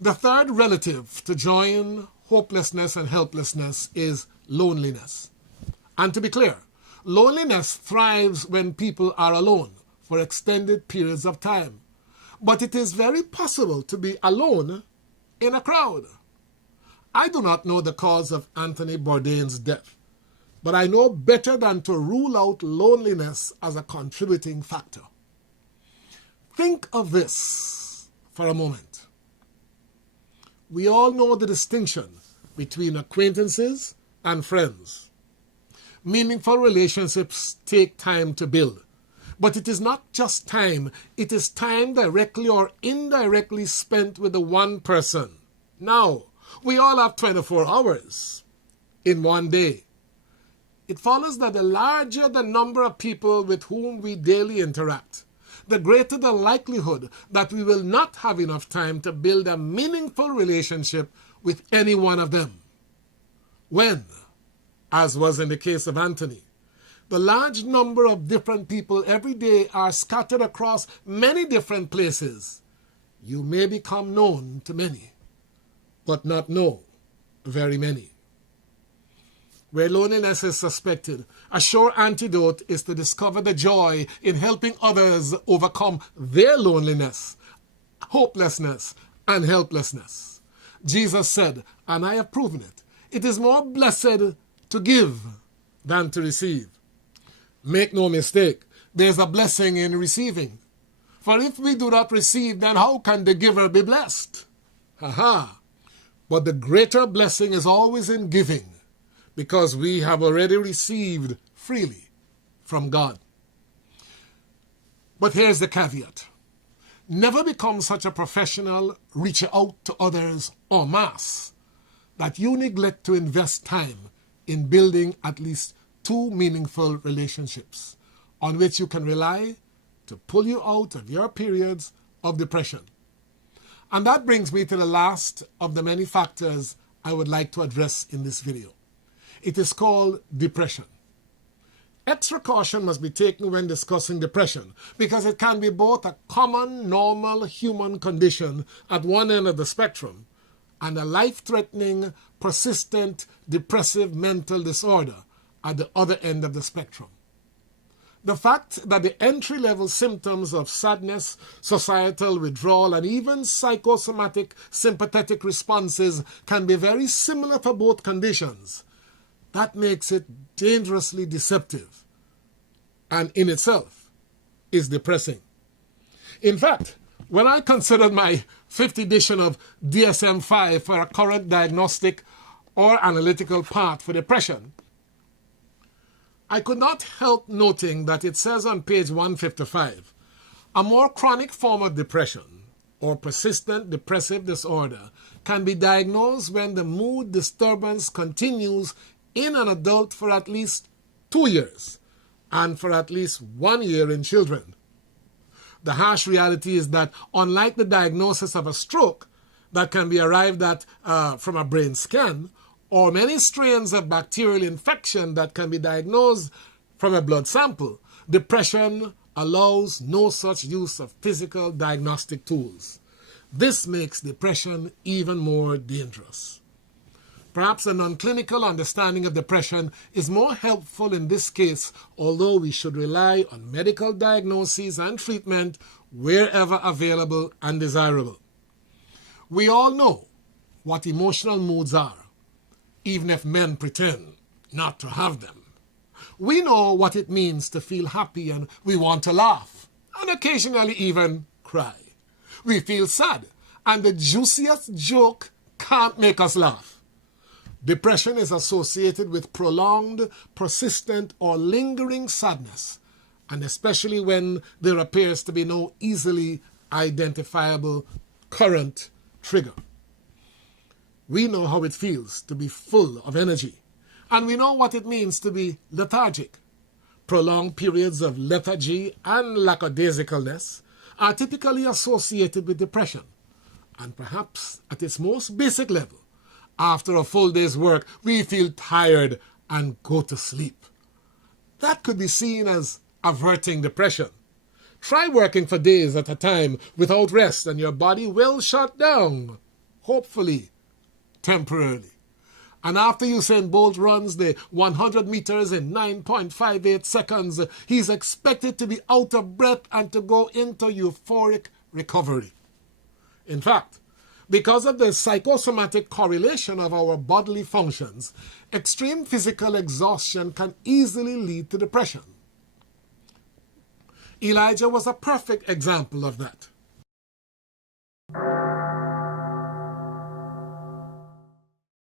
The third relative to join hopelessness and helplessness is loneliness. And to be clear, loneliness thrives when people are alone for extended periods of time. But it is very possible to be alone in a crowd. I do not know the cause of Anthony Bourdain's death, but I know better than to rule out loneliness as a contributing factor. Think of this for a moment. We all know the distinction between acquaintances and friends. Meaningful relationships take time to build. But it is not just time, it is time directly or indirectly spent with the one person. Now, we all have 24 hours in one day. It follows that the larger the number of people with whom we daily interact, the greater the likelihood that we will not have enough time to build a meaningful relationship with any one of them. When, as was in the case of Anthony, the large number of different people every day are scattered across many different places, you may become known to many, but not know very many. Where loneliness is suspected, a sure antidote is to discover the joy in helping others overcome their loneliness, hopelessness, and helplessness. Jesus said, and I have proven it, it is more blessed to give than to receive. Make no mistake, there's a blessing in receiving. For if we do not receive, then how can the giver be blessed? But the greater blessing is always in giving, because we have already received freely from God. But here's the caveat. Never become such a professional reacher out to others en masse that you neglect to invest time in building at least 2 meaningful relationships on which you can rely to pull you out of your periods of depression. And that brings me to the last of the many factors I would like to address in this video. It is called depression. Extra caution must be taken when discussing depression because it can be both a common, normal human condition at one end of the spectrum and a life-threatening, persistent, depressive mental disorder at the other end of the spectrum. The fact that the entry-level symptoms of sadness, societal withdrawal, and even psychosomatic sympathetic responses can be very similar for both conditions, that makes it dangerously deceptive and in itself is depressing. In fact, when I considered my 5th edition of DSM-5 for a current diagnostic or analytical path for depression, I could not help noting that it says on page 155, a more chronic form of depression or persistent depressive disorder can be diagnosed when the mood disturbance continues in an adult for at least 2 years and for at least 1 year in children. The harsh reality is that unlike the diagnosis of a stroke that can be arrived at from a brain scan, or many strains of bacterial infection that can be diagnosed from a blood sample, depression allows no such use of physical diagnostic tools. This makes depression even more dangerous. Perhaps a non-clinical understanding of depression is more helpful in this case, although we should rely on medical diagnoses and treatment wherever available and desirable. We all know what emotional moods are, even if men pretend not to have them. We know what it means to feel happy and we want to laugh, and occasionally even cry. We feel sad, and the juiciest joke can't make us laugh. Depression is associated with prolonged, persistent, or lingering sadness, and especially when there appears to be no easily identifiable current trigger. We know how it feels to be full of energy, and we know what it means to be lethargic. Prolonged periods of lethargy and lackadaisicalness are typically associated with depression, and perhaps at its most basic level, after a full day's work, we feel tired and go to sleep. That could be seen as averting depression. Try working for days at a time without rest and your body will shut down. hopefully temporarily. And after Usain Bolt runs the 100 meters in 9.58 seconds, he's expected to be out of breath and to go into euphoric recovery. In fact, because of the psychosomatic correlation of our bodily functions, extreme physical exhaustion can easily lead to depression. Elijah was a perfect example of that.